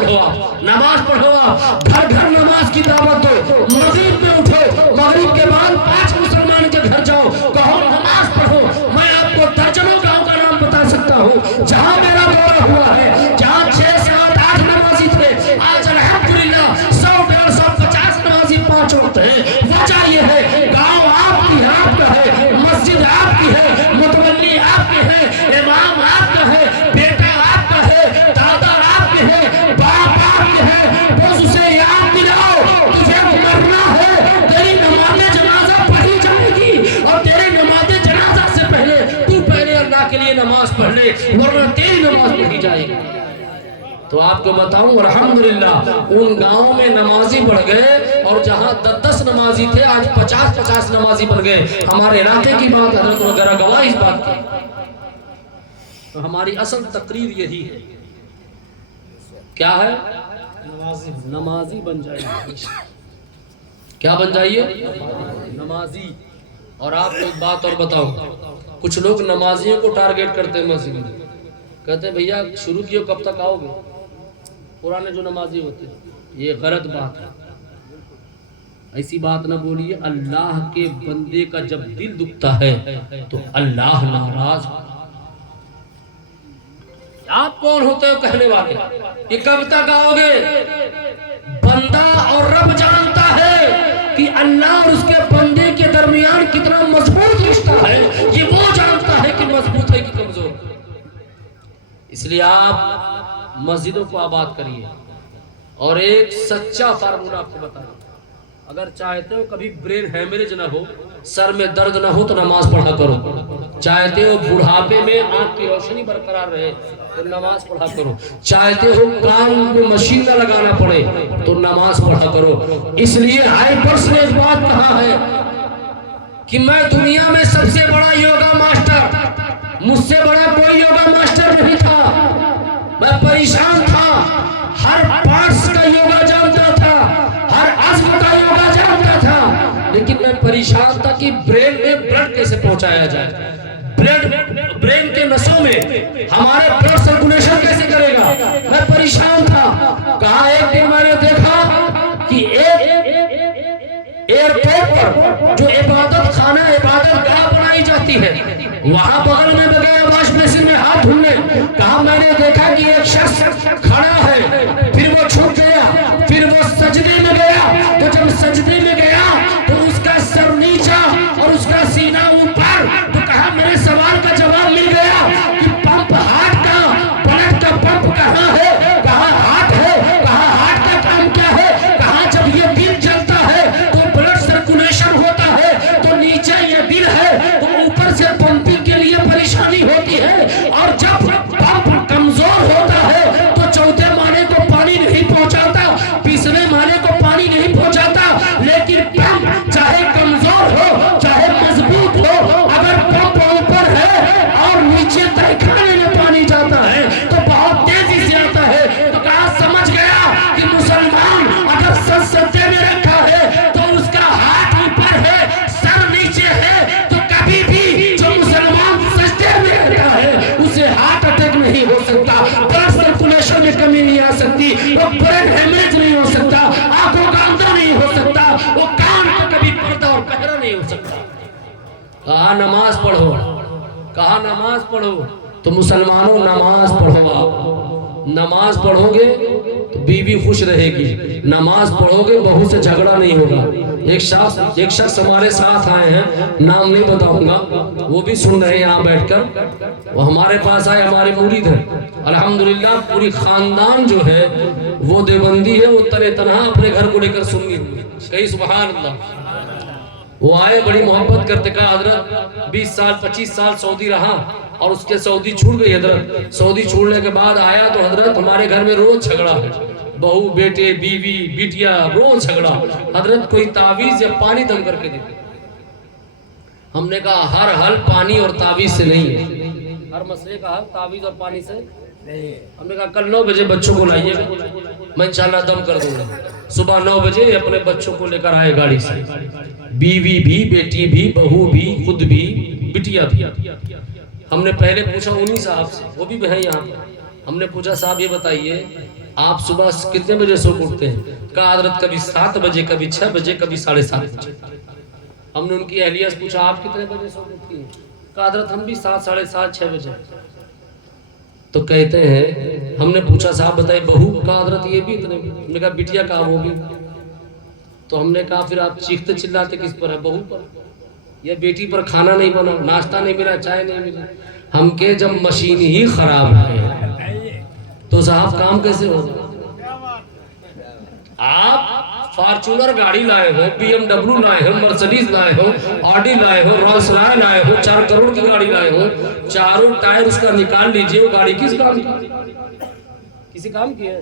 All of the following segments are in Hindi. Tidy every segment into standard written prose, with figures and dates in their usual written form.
पढ़ो आप, नमाज पढ़ो आप, घर घर नमाज की दावत दो। मगरिब में उठो, मगरिब के बाद 5 मुसलमान के घर जाओ, कहो नमाज पढ़ो। मैं आपको दर्जनों गांव का नाम बता सकता हूँ जहाँ मेरा दौरा हुआ है, जहाँ 6, 7, 8 नमाजी थे, आज अल्हम्दुलिल्लाह 100, 150, 50 नमाजी 5 वक्त है। वजह यह है गाँव आपकी है, आपका है, मस्जिद आपकी है, मुतवल्ली आपके है, इमाम आपका है, बेटा आपका है, दादा आपके है, बाप आपके है। बस उसे याद दिलाओ तुझे मरना है, तेरी नमाज़े जनाजा पढ़ी जाएगी और तेरी नमाज़े जनाजा से पहले तू पहले अल्लाह के लिए नमाज पढ़ ले, वरना तेरी नमाज पढ़ी जाएगी। तो आपको बताऊं अल्हम्दुलिल्लाह उन गांवों में नमाजी बढ़ गए और जहां 10-10 नमाजी थे आज 50-50 नमाजी बन गए। हमारे इलाके की बात हजरत वगैरह गवाह इस बात की। तो हमारी असल तकरीर यही है, क्या है? नमाजी बन जाइए। क्या बन जाइए? नमाजी। और आपको एक बात और बताओ, कुछ लोग नमाजियों को टारगेट करते हैं मस्जिद में, कहते हैं भैया शुरू कियो कब तक आओगे, पुराने जो नमाजी होते हैं। ये गलत बात है, ऐसी बात ना बोलिए। अल्लाह के बंदे का जब दिल दुखता है तो अल्लाह नाराज। आप कौन होते हो कहने वाले कि कब तक आओगे? बंदा और रब जानता है कि अल्लाह और उसके बंदे के दरमियान कितना मजबूत रिश्ता है, ये वो जानता है कि मजबूत है कि कमजोर। इसलिए आप मस्जिदों को आबाद करिए। और एक सच्चा फार्मूला आपको बताऊं, अगर चाहते हो कभी ब्रेन हैमरेज ना हो, सर में दर्द ना हो, तो नमाज पढ़ा करो। चाहते हो बुढ़ापे में आंख की रोशनी बरकरार रहे तो नमाज पढ़ा करो। चाहते हो कान में मशीन ना लगाना पड़े तो नमाज पढ़ा करो। इसलिए हाइपर्स ने इस बात कहा है कि मैं दुनिया में सबसे बड़ा योगा मास्टर, मुझसे बड़ा कोई योगा मास्टर नहीं था। मैं परेशान था, हर पार्ट्स का योगा जानता था, हर अज़्म का योगा जानता था, लेकिन मैं परेशान था कि ब्रेन में ब्लड कैसे पहुंचाया जाए, ब्रेन के नसों में हमारे ब्लड सर्कुलेशन कैसे करेगा। मैं परेशान था। कहा एक दिन मैंने देखा कि एक एयरपोर्ट पर जो इबादत खाना, इबादत गाह बनाई जाती है, वहां बगल में गया वाश बेसिन में हाथ धुलने। कहा मैंने देखा कि एक शख्स खड़ा है, फिर वो छुप गया, फिर वो सजदे में गया। तो जब सजदे में गया तो उसका सर नीचा और उसका सीना ऊपर। तो कहा मेरे सवाल का जवाब मिल गया कि पंप हार्ट का, ब्लड का पंप कहाँ है? कहा हार्ट है। कहा हार्ट का काम क्या है? कहा जब ये दिल चलता है तो ब्लड सर्कुलेशन होता है, तो नीचे ये दिल है तो ऊपर से पंपिंग के लिए परेशानी होती है। और जब पंप कमजोर होता है तो चौथे माले को पानी नहीं पहुंचाता, तीसरे माले को पानी नहीं पहुंचाता। लेकिन पंप चाहे कमजोर हो चाहे मजबूत हो, अगर पंप ऊपर है और नीचे तहखाने में पानी जाता है तो बहुत तेजी से आता है। तो कहा समझ गया कि मुसलमान अगर सजदे में रखा है तो उसका हाथ ऊपर है, सर नीचे है, तो कभी भी जो मुसलमान सजदे में रहता है उसे हार्ट अटैक नहीं हो सकता, ब्लड सर्कुलेशन में कमी नहीं आ सकती, वो ब्रेन हैमरेज नहीं हो सकता, आंखों का अंदर नहीं हो सकता, वो कान का कभी पर्दा और पहरा नहीं हो सकता। कहा नमाज पढ़ो, कहा नमाज पढ़ो। तो मुसलमानों नमाज पढ़ो। आप नमाज पढ़ोगे तो बीवी खुश रहेगी, नमाज पढ़ोगे बहू से झगड़ा नहीं होगा। एक शख्स हमारे साथ आए हैं, नाम नहीं बताऊंगा, वो भी सुन रहे हैं यहाँ बैठकर। वो हमारे पास आए, हमारे मुरीद हैं अल्हम्दुलिल्लाह। पूरी खानदान जो है वो देवबंदी है, वो तने तनहा अपने घर को लेकर सुन्नी हुई। कहीं सुभान अल्लाह। वो आए, बड़ी मोहब्बत करते, कहा हजरत 20 साल 25 साल सऊदी रहा और उसके सऊदी छूट गई हजरत। सऊदी छोड़ने के बाद आया तो हजरत हमारे घर में रोज झगड़ा है, बहू बेटे बीवी बिटिया रोज झगड़ा। हजरत कोई तावीज या पानी दम करके देते। हमने कहा हर हल पानी और तावीज से नहीं है, हर मसले का हल तावीज और पानी से नहीं। हमने कहा कल 9 बजे बच्चों को लाइए, मैं इंशाल्लाह दम कर दूंगा। सुबह 9 बजे अपने बच्चों को लेकर आए गाड़ी से, बीवी भी बेटी भी बहू भी खुद भी बिटिया भी। हमने पहले पूछा उन्हीं साहब से, वो भी है यहाँ। हमने पूछा साहब ये बताइए आप सुबह कितने बजे सो उठते हैं? कहा हजरत कभी 7 बजे, कभी 6 बजे, कभी 7:30 बजे। हमने उनकी अहलिया से पूछा आप कितने बजे सो उठती हैं? कहा हजरत हम भी 7, 7:30, 6 बजे। तो कहते हैं हमने पूछा साहब बताइए बहू? कहा हजरत ये भी इतने। हमने कहा बिटिया कहा वो भी। तो हमने कहा फिर आप चीखते चिल्लाते किस पर है? बहू पर या बेटी पर? खाना नहीं बना, नाश्ता नहीं मिला, चाय नहीं मिली। हम के जब मशीन ही खराब है तो साहब काम कैसे होगा? आप फॉर्च्यूनर गाड़ी लाए हो, BMW लाए हो, मर्सिडीज लाए हो, ऑडी लाए हो, रोल्स रॉय लाए हो, 4 करोड़ की गाड़ी लाए हो, चारों टायर उसका निकाल लीजिए, वो गाड़ी किस काम की? किसी काम की है?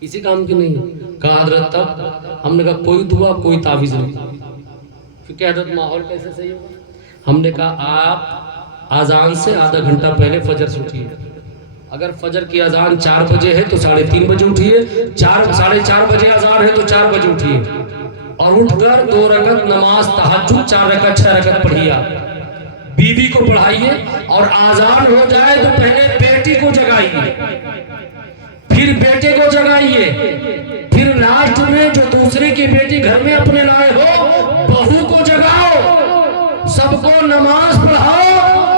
किसी काम की नहीं। कहा हजरत तब हमने कहा कोई दुआ कोई तावीज नहीं। फिर क्या हजरत माहौल कैसे सही होगा? हमने कहा आप आजान से आधा घंटा पहले फजर से उठिए। अगर फजर की अजान 4 बजे है तो 3:30 बजे उठिए। 4, 4:30 बजे अजान है तो 4 बजे उठिए और उठकर 2 रकत नमाज तहज्जुद, 4 रकत 6 रकत पढ़िए। बीवी को पढ़ाइए और आजान हो जाए तो पहले बेटी को जगाइए, फिर बेटे को जगाइए, फिर लास्ट में जो दूसरे की बेटी घर में अपने लाए हो बहू को जगाओ, सबको नमाज पढ़ाओ।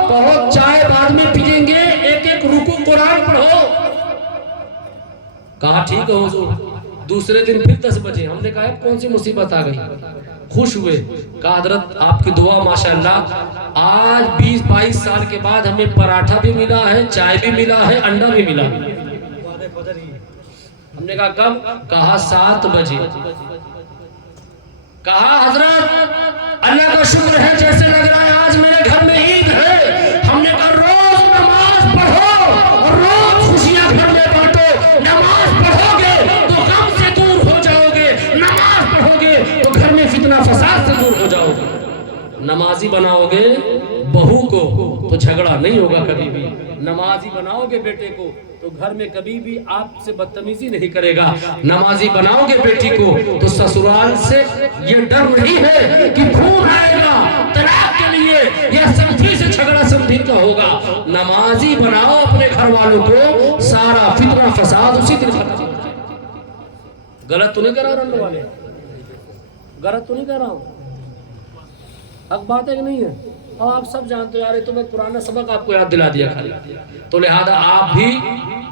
बहुत चाय बाद में पिएंगे, एक रुकू कुरान पढ़ो। कहा ठीक है हुजूर। दूसरे दिन फिर 10 बजे। हमने कहा कौन सी मुसीबत आ गई? खुश हुए। कहा हजरत आपकी दुआ माशाअल्लाह, आज 20-22 साल के बाद हमें पराठा भी मिला है, चाय भी मिला है, अंडा भी मिला। हमने कहा कब? कहा 7 बजे। कहा हजरत अल्लाह का शुक्र है जैसे लग रहा है आज मेरे घर में ईद है। हमने कहा रोज नमाज पढ़ो और रोज खुशियां घर में बांटो। नमाज पढ़ोगे तो गम से दूर हो जाओगे, नमाज पढ़ोगे तो घर में फितना फसाद से दूर हो जाओगे। नमाजी बनाओगे बहू को तो झगड़ा नहीं होगा कभी भी। नमाजी बनाओगे बेटे को तो घर में कभी भी आपसे बदतमीजी नहीं करेगा। नमाजी बनाओगे बेटी को तो ससुराल से ये डर नहीं है कि खून आएगा तलाक के लिए या समझी से झगड़ा समझी का होगा। नमाजी बनाओ अपने घर वालों को, सारा फितना फसाद उसी दिन खत्म। गलत तो नहीं कर रहा हूं वाले? गलत तो नहीं कर रहा हूं? हक बात है कि नहीं है? और आप सब जानते हो यार, तो मैं पुराना सबक आपको याद दिला दिया खाली। तो लिहाजा आप भी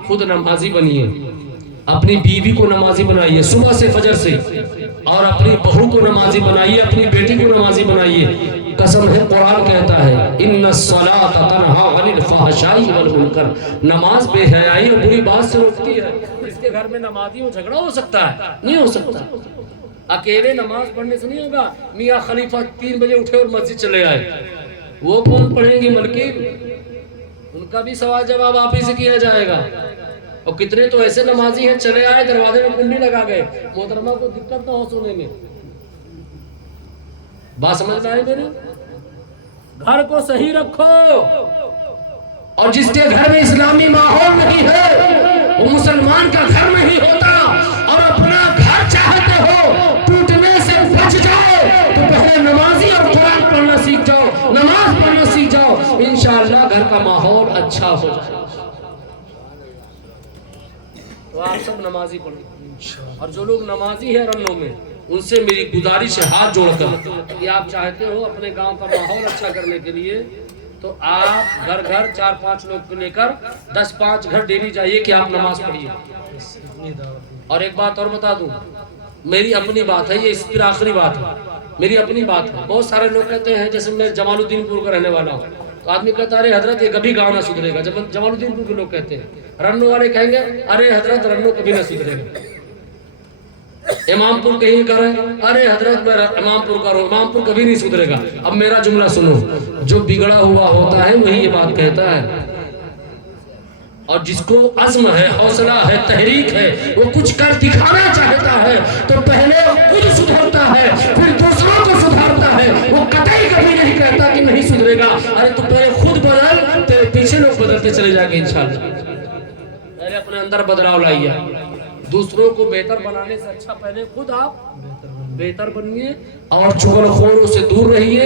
खुद नमाजी बनिए, अपनी बीवी को नमाजी बनाइए सुबह से फजर से, और अपनी बहू को नमाजी बनाइए, अपनी बेटी को नमाजी बनाइए। कसम है कुरान कहता है इन्नस्सलाता तन्हा अनिल फहशाई वल मुनकर, नमाज बेहयाई और बुरी बात से रोकती है। इसके घर में नमाजी हो झगड़ा हो सकता है? नहीं हो सकता। अकेले नमाज पढ़ने से नहीं होगा। मियाँ खलीफा 3 बजे उठे और मस्जिद चले आए, वो कौन पढ़ेंगे मलकीन? उनका भी सवाल जवाब आप ही से किया जाएगा। और कितने तो ऐसे नमाजी हैं चले आए दरवाजे में कुंडी लगा गए, मोहतरमा को दिक्कत ना हो सोने में। बात समझ में आई मेरी? घर को सही रखो, और जिसके घर में इस्लामी माहौल नहीं है वो मुसलमान का घर नहीं होता। और अपना घर चाहते हो टूटने से बच जाओ तो पहले नमाजी और कुरान पढ़ना सीख जाओ, नमाज पढ़ना सीख जाओ, इंशाअल्लाह घर का माहौल अच्छा हो जाए। तो आप सब नमाजी पढ़ो, और जो लोग नमाजी है रन्नों में उनसे मेरी गुजारिश है हाथ जोड़कर कि आप चाहते हो अपने गांव का माहौल अच्छा करने के लिए तो आप घर घर 4-5 लोग को लेकर 10-5 घर डेली जाइए कि आप नमाज पढ़िए। और एक बात और बता दूं, मेरी अपनी बात है ये, इस फिर आखिरी बात है, मेरी अपनी बात है। बहुत सारे लोग कहते हैं, जैसे मैं जमालुद्दीनपुर का रहने वाला हूँ, तो आदमी कहता है अरे हजरत ये कभी गाँव ना सुधरेगा। जब जमालुद्दीनपुर के लोग कहते हैं, रन्नो वाले कहेंगे अरे हजरत रन्नो कभी ना सुधरेगा। इमामपुर कहीं कर अरे हजरत मैं इमामपुर का, इमामपुर कभी नहीं सुधरेगा। अब मेरा जुमला सुनो, जो बिगड़ा हुआ होता है वही ये बात कहता है, और जिसको अज़्म है, हौसला है, तहरीक है, वो कुछ कर दिखाना चाहता है तो पहले खुद सुधरता है फिर दूसरों को सुधारता है। वो कतई कभी नहीं कहता कि नहीं सुधरेगा। अरे तू पहले खुद बदल, तेरे पीछे लोग बदलते चले जाएंगे इंशाअल्लाह। पहले अपने अंदर बदलाव लाइए। दूसरों को बेहतर बनाने से अच्छा पहले खुद आप बेहतर बनिए और चुगलखोरों से दूर रहिए,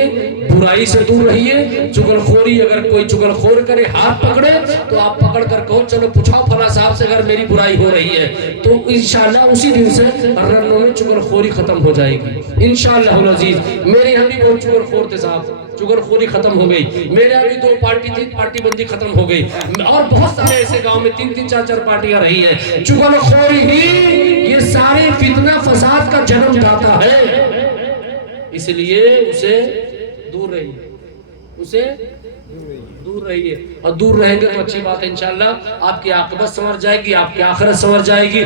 बुराई से दूर रहिए। चुगलखोरी अगर कोई चुगलखोर करे, हाथ पकड़े तो आप पकड़ कर कहो चलो पूछाओ फला साहब से अगर मेरी बुराई हो रही है, तो इंशाल्लाह उसी दिन से रन्नों में चुगलखोरी खत्म हो जाएगी इंशाअल्लाह अजीज। मेरे यहाँ भी बहुत चुगलखोर थे साहब, चुगलखोरी खत्म हो गई। मेरे यहाँ भी 2 पार्टी थी, पार्टी बंदी खत्म हो गई। और बहुत सारे ऐसे गांव में 3-3 4-4 पार्टियां रही हैं। चुगलखोरी ही ये सारे फितना फसाद का जन्मदाता है, इसलिए उसे दूर रहिए, उसे दूर रहिए। और दूर रहेंगे तो अच्छी बात है इंशाअल्लाह, आपकी आक़िबत संवर जाएगी, आपकी आखिरत संवर जाएगी।